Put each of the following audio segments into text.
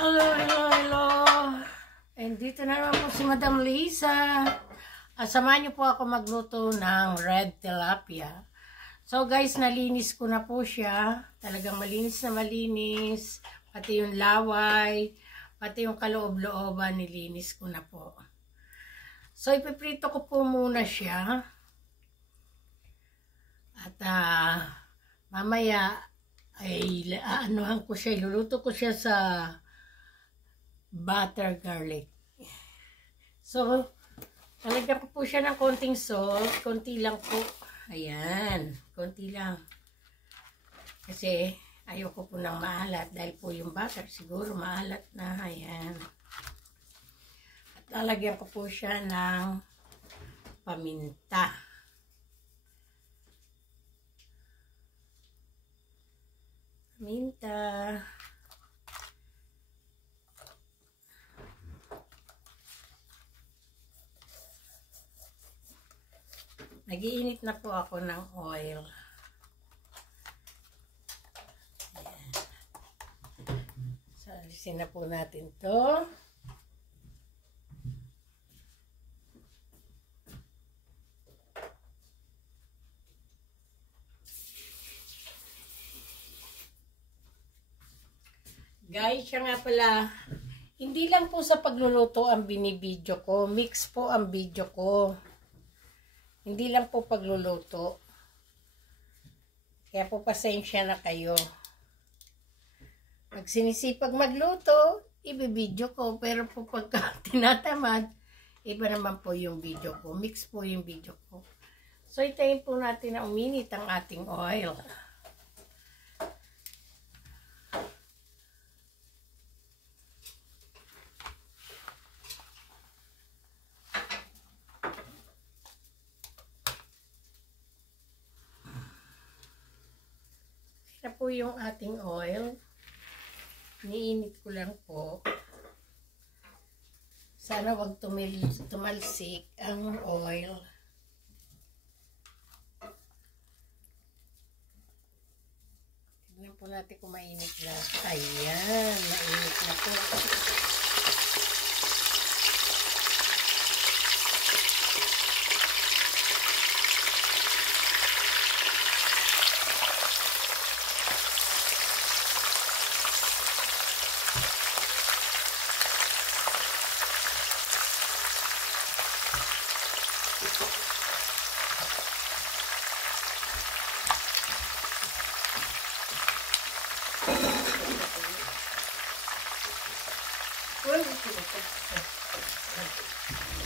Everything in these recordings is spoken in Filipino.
Hello, hello, hello. And dito na naman po si Madam Lisa. Samahan niyo po ako magluto ng red tilapia. So guys, nalinis ko na po siya. Talagang malinis na malinis. Pati yung laway, pati yung kaloob-looban, nilinis ko na po. So ipiprito ko po muna siya. At mamaya ay anuhan ko siya, iluluto ko siya sa butter garlic. So, lalagyan ko po siya ng konting salt, konti lang po. Ayan, konti lang. Kasi ayoko po ng maalat dahil po yung butter siguro maalat na. Ayan. At lalagyan ko po siya ng paminta. Paminta. Nag-iinit na po ako ng oil. Ayan. So, alisin na po natin to. Guys, siya nga pala, hindi lang po sa pagluluto ang binibidyo ko. Mix po ang video ko. Hindi lang po pagluluto. Kaya po pasensya na kayo. Pag sinisipag magluto, ibibidyo ko. Pero po pagka tinatamad, iba naman po yung video ko. Mix po yung video ko. So, itayin po natin na uminit ang ating oil. Na po yung ating oil. Niinit ko lang po. Sana wag tumalsik ang oil. Tignan po natin kung mainit na. Ayan, mainit na po.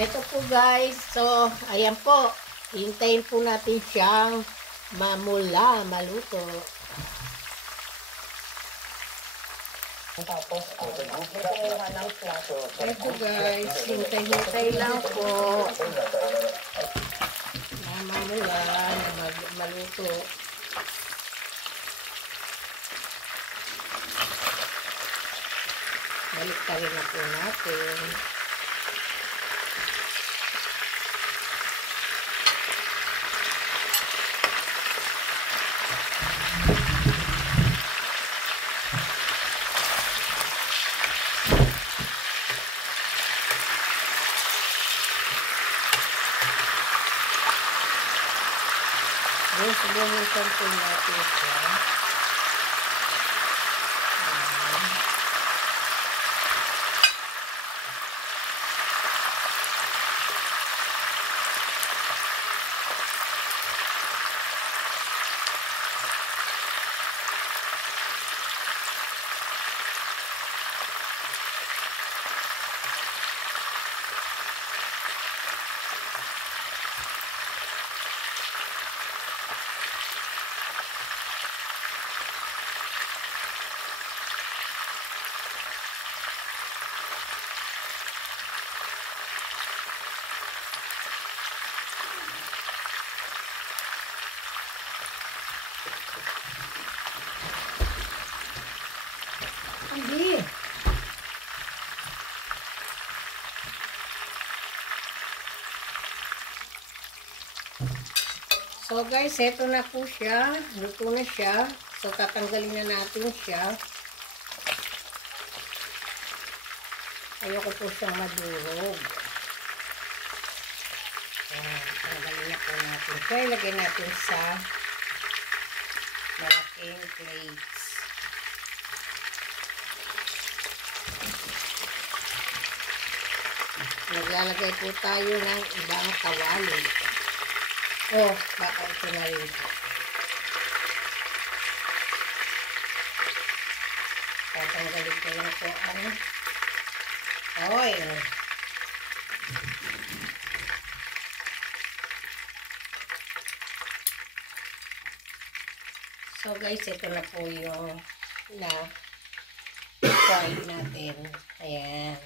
Ito po guys, so ayan po, hintayin po natin siyang maluto. Tapos, kumuha ng plato. Ito guys, hintay lang po na mamula, na maluto. Balik pa rin na po natin. Bumutan po natin siya. Hindi. So guys, eto na po siya. Luto na siya. So tatanggalin na natin siya. Ayoko po siyang madurog. Tanggalin na po natin. Kaya ilagay natin sa malaking plates. Naglalagay po tayo ng ibang kawali. Oh, baka ito na rin po. Tatanggalin ko lang po ang oil. So guys, ito na po yung na-fry natin. Ayan.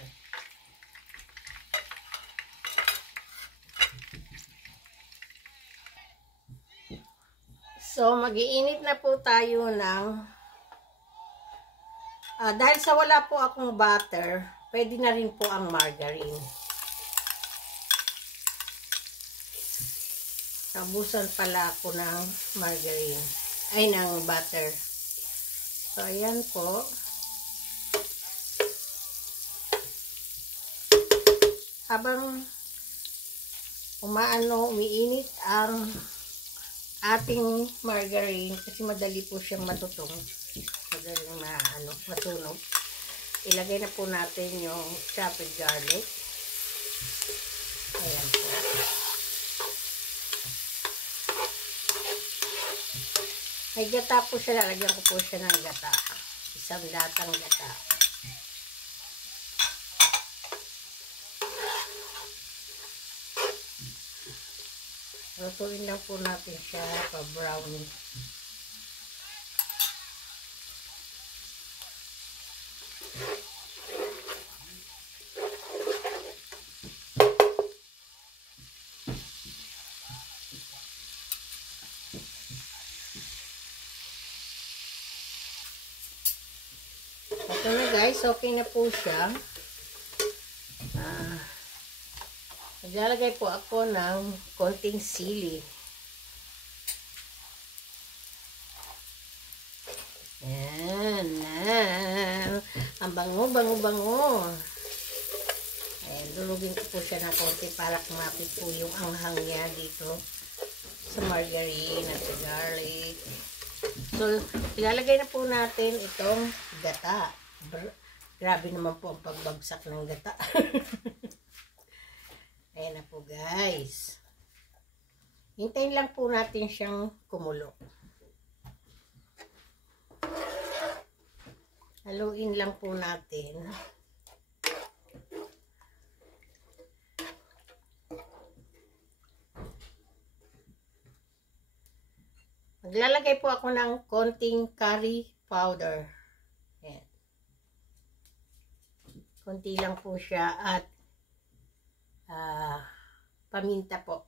So, mag-iinit na po tayo ng dahil sa wala po akong butter, pwede na rin po ang margarine. Nabusan pala ako ng margarine. Ay, ng butter. So, ayan po. Habang umiinit ang ating margarine, kasi madali po siyang matutong. Madaling matunog. Ilagay na po natin yung chopped garlic. Ayan po. May gata po siya. Lalagyan ko po siya ng gata. Isang latang gata. Lutuin lang po natin siya pa-brown. Ito na guys, okay na po siya. Maglalagay po ako ng konting sili. Ayan na. Ang bango. Ayan, lulugin ko po siya ng konti para kumapit po yung anghang niya dito sa margarine at sa garlic. So, ilalagay na po natin itong gata. Grabe naman po ang pagbagsak ng gata. Ayan na po guys. Hintayin lang po natin siyang kumulo. Haluin lang po natin. Maglalagay po ako ng konting curry powder. Ayan. Konti lang po siya at paminta po.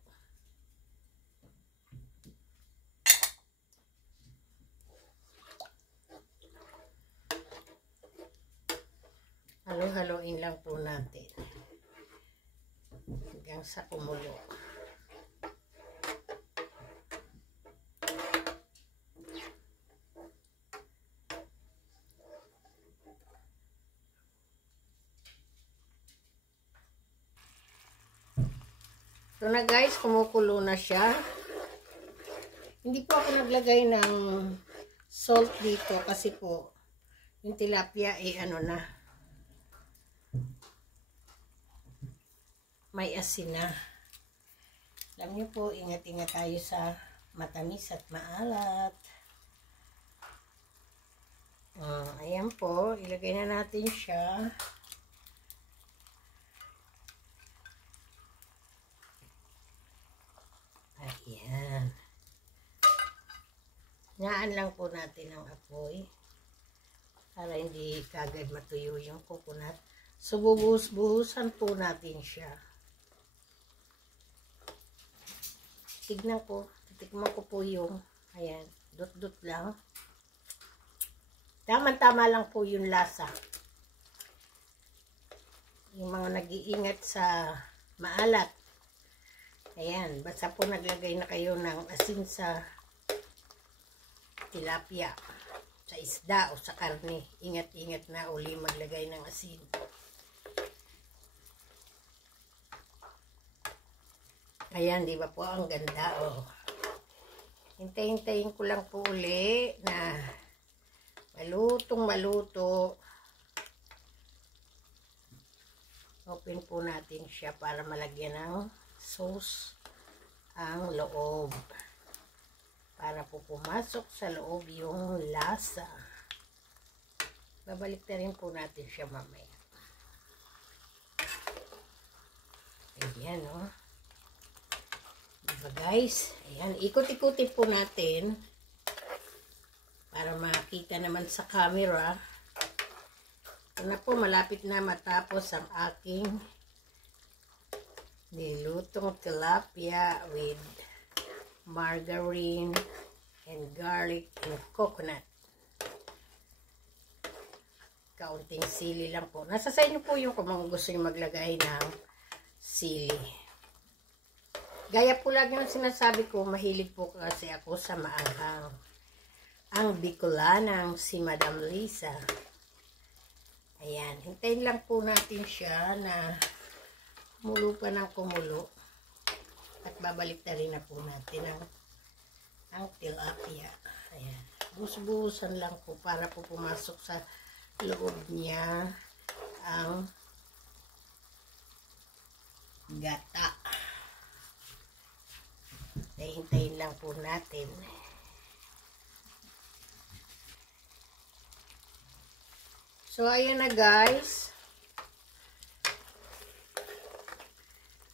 Halo-haloin lang po natin hanggang sa kumulo. So na guys, kumukulo na siya. Hindi po ako naglagay ng salt dito kasi po yung tilapia may asin na. Alam niyo po, ingat-ingat tayo sa matamis at maalat. Ayan po, ilagay na natin siya. Ayan. Hinaan lang po natin ang apoy para hindi kagad matuyo yung coconut. So, bubuhos-buhusan po natin siya. Tignan ko, titikman ko po yung, ayan, dot-dot lang. Tama-tama lang po yung lasa. Yung mga nag-iingat sa maalat. Ayan, basta po naglagay na kayo ng asin sa tilapia, sa isda o sa karne. Ingat-ingat na uli maglagay ng asin. Ayan, di ba po? Ang ganda, oh. Hintay-hintayin ko lang po uli na malutong maluto. Open po natin siya para malagyan ng sauce ang loob. Para po pumasok sa loob yung lasa. Babalik na rin po natin siya mamaya. Ayan, oh. Diba guys? Ayan, ikot-ikutin po natin para makita naman sa camera. Ito na po, malapit na matapos ang aking nilutong tilapia with margarine and garlic and coconut. Kaunting sili lang po. Nasa sa inyo po yung kung gusto nyo maglagay ng sili. Gaya po lagi yung sinasabi ko, mahilig po kasi ako sa maanghang. Ang Bicolanang si Madam Lisa. Ayan, hintayin lang po natin siya na kumulo pa ng kumulo. At babalik na rin na po natin ang tilapia. Ayan, buhos-buhusan lang po para po pumasok sa loob niya ang gata. Hintayin lang po natin. So, ayan na guys.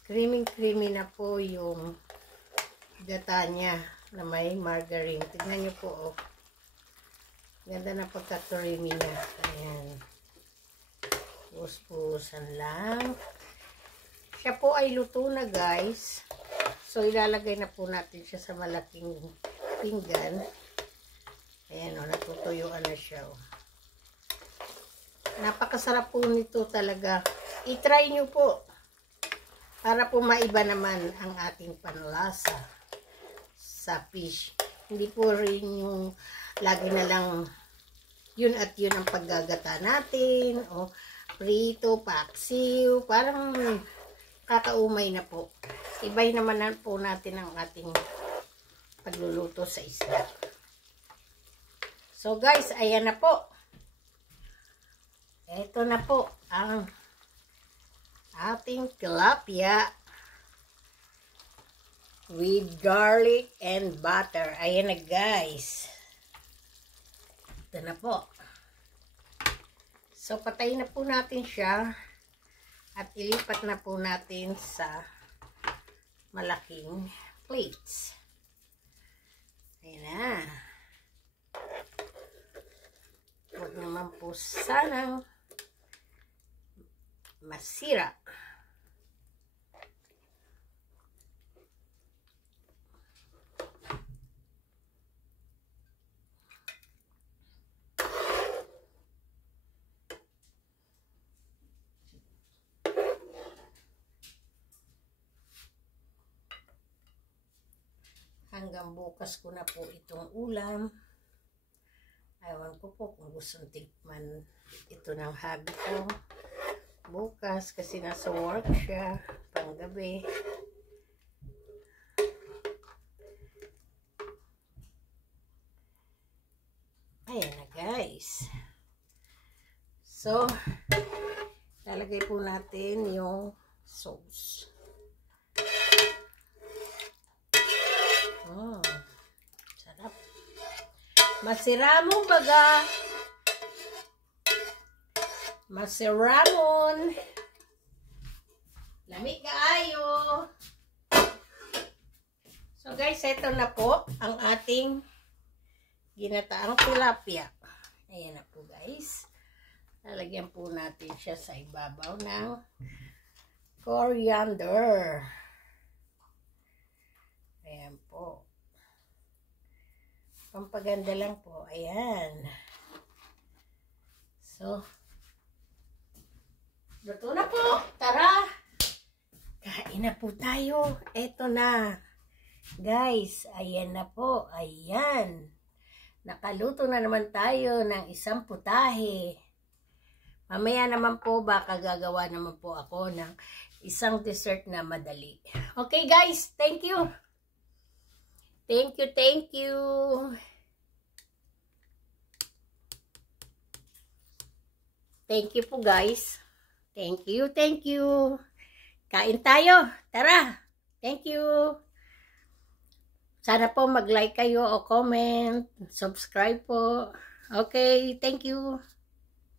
Creamy na po yung gata niya na may margarine. Tignan nyo po, oh. Ganda na pagka-creamy niya. Ayan. Pupusan lang. Siya po ay luto na guys. So, ilalagay na po natin siya sa malaking pinggan. Ayan, oh. Natutuyuan na siya, oh. Napakasarap po nito talaga. I-try nyo po. Para po maiba naman ang ating panlasa sa fish. Hindi po rin yung lagi na lang yun at yun ang paggagata natin. O prito, paksiw. Parang kakaumay na po. Ibay naman na po natin ang ating pagluluto sa isda. So guys, ayan na po. Ito na po ang ating tilapia with garlic and butter. Ayan na guys. Ito na po. So patayin na po natin siya at ilipat na po natin sa malaking plates. Ayan na. Huwag naman po sanang masira. Hanggang bukas ko na po itong ulam. Ewan ko po kung gustong tikman ito ng hubby ko bukas kasi nasa work siya panggabi. Ayan na guys. So, lalagay po natin yung sauce. Sarap. Masiramon baga. Masiramon. Lamig kaayo. So guys, ito na po ang ating ginataang tilapia. Ayan na po guys. Lalagyan po natin siya sa ibabaw ng coriander. Ayan po. Pampaganda lang po. Ayan. So, luto na po. Tara! Kain na po tayo. Eto na. Guys, ayan na po. Ayan. Nakaluto na naman tayo ng isang putahe. Mamaya naman po, baka gagawa naman po ako ng Isang dessert na madali. Okay guys, thank you. Thank you, thank you. Thank you po guys. Thank you, thank you. Kain tayo. Tara. Thank you. Sana po mag-like kayo o comment. Subscribe po. Okay, thank you.